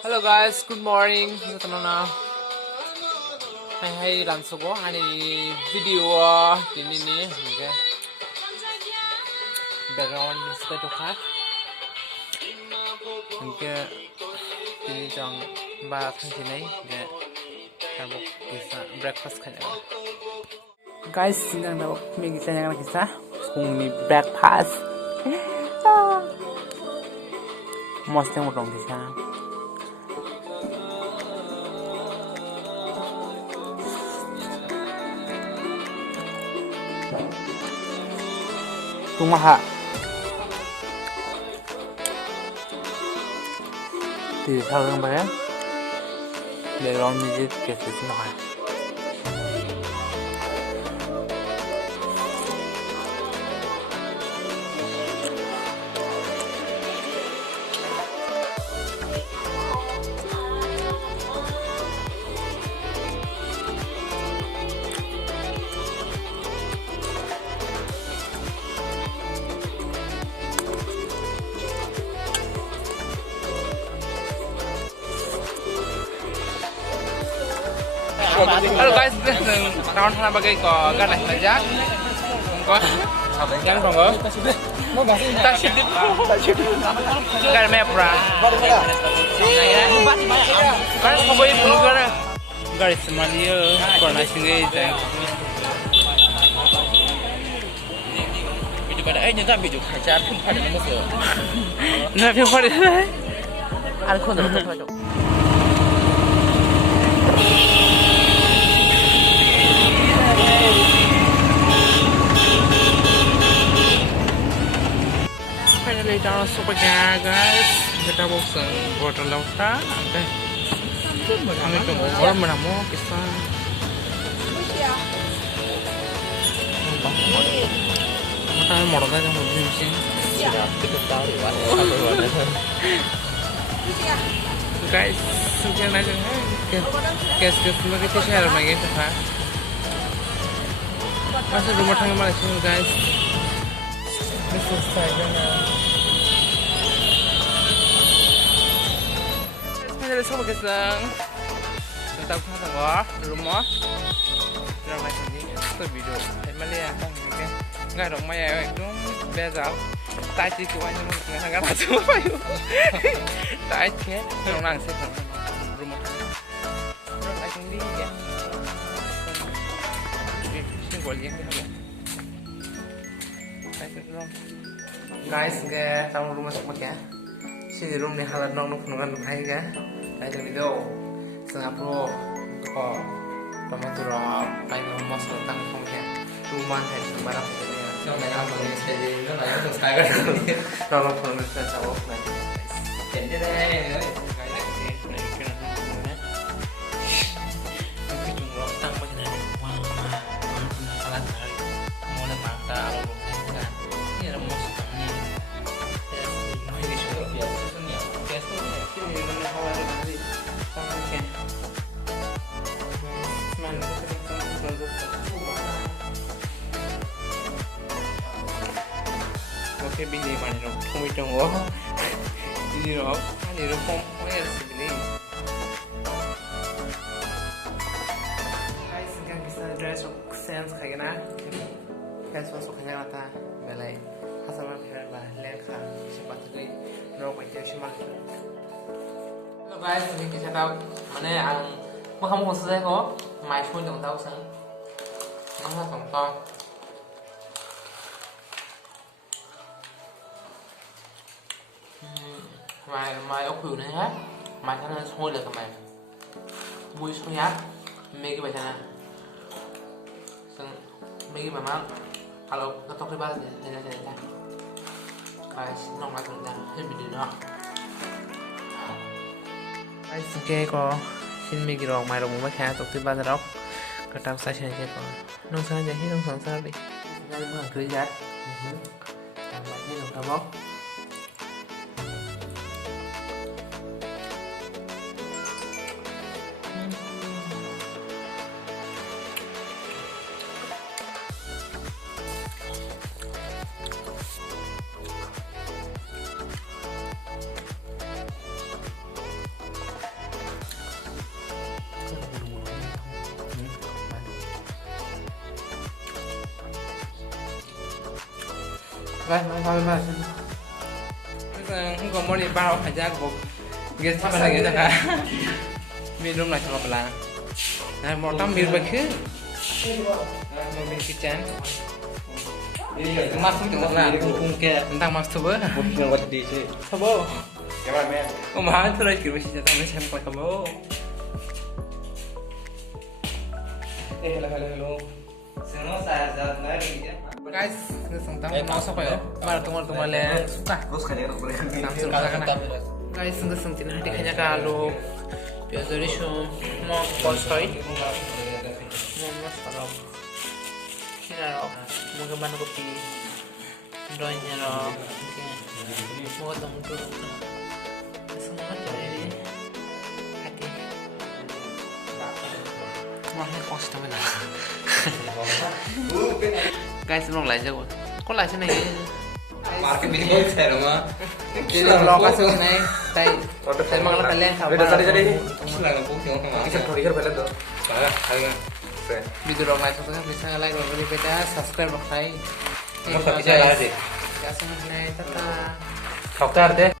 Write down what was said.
Hello guys, good morning. Teman-teman, hai langsung go. Ani video ini nih, oke. Background seperti apa? Oke, ini jang bahas sini, ya. Kamu bisa breakfast kan ya? Guys, ini yang kita yang kita, kumi breakfast. Mesti yang udah bisa. Tumaha di saung bayang background music kayak gitu nah Halo guys, kawan sana bagai ko gari saja. Ko yang tunggu. Tasydip. Gari mepra. Kan ko boy gari. Gari manliya korna singe jang. Video pada nyata video kacar pun pada musuh. Nah, video pada. Aku nak tahu. Finally down super guys. Kita bosan water lauta. Okay. Kami tunggu orang menamu kita. Kita mau orang yang mau sini. Kita tahu guys, sekian aja. Guys, semua kita share lagi tuh kan. Masa rumah tangga Malaysia guys. This is Thailand. Finally sama kita tentang rumah ramai sini itu video manliya kan nggak dong maya itu bezal tadi kuanya nggak nggak semua yuk tadi orang langsung rumah ramai sini ya ini gue lihat guys ke tamu rumah semua ya sini room nih halat nong nungan hai ga guys video setengah pro kok kamu tuh roh paling mau tentang kamu ya rumah kayak sembarang gitu ya yang lain aku ini jadi itu lain untuk saya kan kalau perlu kita jawab nanti jadi deh kayak gitu mereka nanti tapi cuma tanpa kita wah halat hari mau lepas kalau kan ini ada mau sekali ya ini sudah biasa sebenarnya biasa ini mana halat hari sama kan mana oke bini mana dong kamu tunggu ini dong ini dong kamu ya sini guys sekarang kita dress sense kayak gimana guys masuk ke nyata belai asal mana lah lengkap cepat sekali nong baca semak hello guys ini kita tahu mana yang mau kamu khusus saya kok mai pun dong tahu sang nong song tong mai ốc hữu này hết mai cho nên thôi được các bạn mùi sôi nhát mấy cái bài này mấy cái bài mắm kalau ketok di bawah ya guys nong lại cũng đang hết video đó guys ok có xin mấy cái rong mai rong mới khá tục di bawah đó cái tao sai trên cái còn nong sai vậy nong sẵn sao đi ngay mà cưới giặt làm lại cái nong tao bóc Guys, mau không có món gì bao phải ra của ghét sao lại ghét cả mình luôn lại cho nó là này một trăm miếng bánh khứ một miếng cái chén mas itu lah tentang mas tuh Yang buat di sini. Sabo Cameraman. mahal tuh lagi kira sih tapi saya mau kamu Hello. Semua saya lagi ya. guys tentang mau apa ya mana tunggu le suka Terus kan ya boleh langsung kan guys sentin hati kayaknya kalau biasa dari show mau postoi mau mas kalau kira mau kemana kopi doanya loh mau ketemu tuh semua tuh ini hati mahnya kos temen guys belum lanjut kok lanjut nih Market ini saya rumah. jadi vlog masuk nih tay mang la pelle ha Udah tadi. Sudah ngumpul semua sama. Bisa kali kan tuh. Salah, kali video vlog lain satu bisa like dan beri beda subscribe bang Mau bisa lah sih. ya semua nih tata Dokter deh.